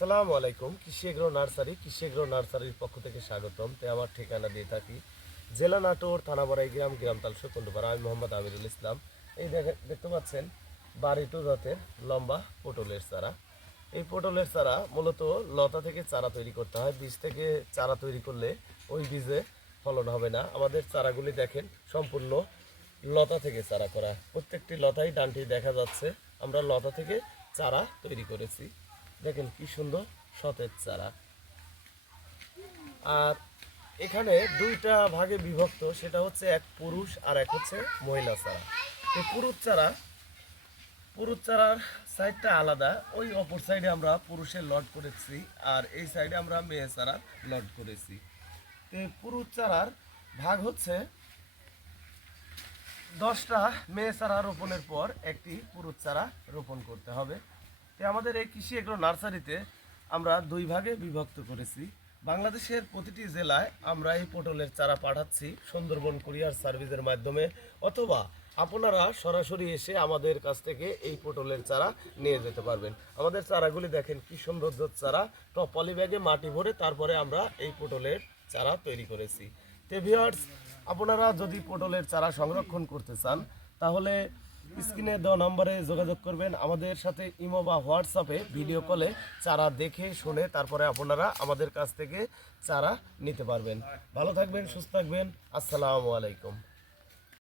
আসসালামু আলাইকুম। কৃষি এগ্রো নার্সারির পক্ষ থেকে স্বাগতম। আমার ঠিকানা দিয়ে থাকি জেলা নাটোর, থানা বড়াইগ্রাম, গ্রাম তালসো কুন্ডুপাড়া। আমি মোহাম্মদ আমিরুল ইসলাম। এই দেখতে পাচ্ছেন বাড়িটু জাতের লম্বা পটলের চারা। এই পটলের চারা মূলত লতা থেকে চারা তৈরি করতে হয়। বীজ থেকে চারা তৈরি করলে ওই বীজে ফলন হবে না। আমাদের চারাগুলি দেখেন সম্পূর্ণ লতা থেকে চারা করা। প্রত্যেকটি লতাই ডানটি দেখা যাচ্ছে। আমরা লতা থেকে চারা তৈরি করেছি। দেখেন কি সুন্দর সতেজ চারা। আর এখানে দুইটা ভাগে বিভক্ত, সেটা হচ্ছে এক পুরুষ আর এক হচ্ছে মহিলা চারা। এই পুরুষ চারার সাইডটা আলাদা, ওই অপর সাইডে আমরা পুরুষের লট করেছি আর এই সাইডে আমরা মেয়ে চারা লট করেছি। এই পুরুষ চারার ভাগ হচ্ছে 10টা মেয়ে চারা রোপণের পর একটি পুরুষ চারা রোপণ করতে হবে। আমাদের এই কৃষি এগ্রো নার্সারিতে আমরা দুই ভাগে বিভক্ত করেছি। বাংলাদেশের প্রতিটি জেলায় আমরা এই পটলের চারা পাঠাচ্ছি সুন্দরবন কুরিয়ার সার্ভিসের মাধ্যমে, অথবা আপনারা সরাসরি এসে আমাদের কাছ থেকে এই পটলের চারা নিয়ে যেতে পারবেন। আমাদের চারাগুলি দেখেন কি সৌন্দর্য চারা, টপ পলি ব্যাগে মাটি ভরে তারপরে আমরা এই পটলের চারা তৈরি করেছি। ভিউয়ার্স, আপনারা যদি পটলের চারা সংরক্ষণ করতে চান তাহলে স্ক্রিনে দেওয়া নম্বরে যোগাযোগ করবেন। আমাদের সাথে ইমো বা হোয়াটসঅ্যাপে ভিডিও কলে চারা দেখে শুনে তারপরে আপনারা আমাদের কাছ থেকে চারা নিতে পারবেন। ভালো থাকবেন, সুস্থ থাকবেন। আসসালামু আলাইকুম।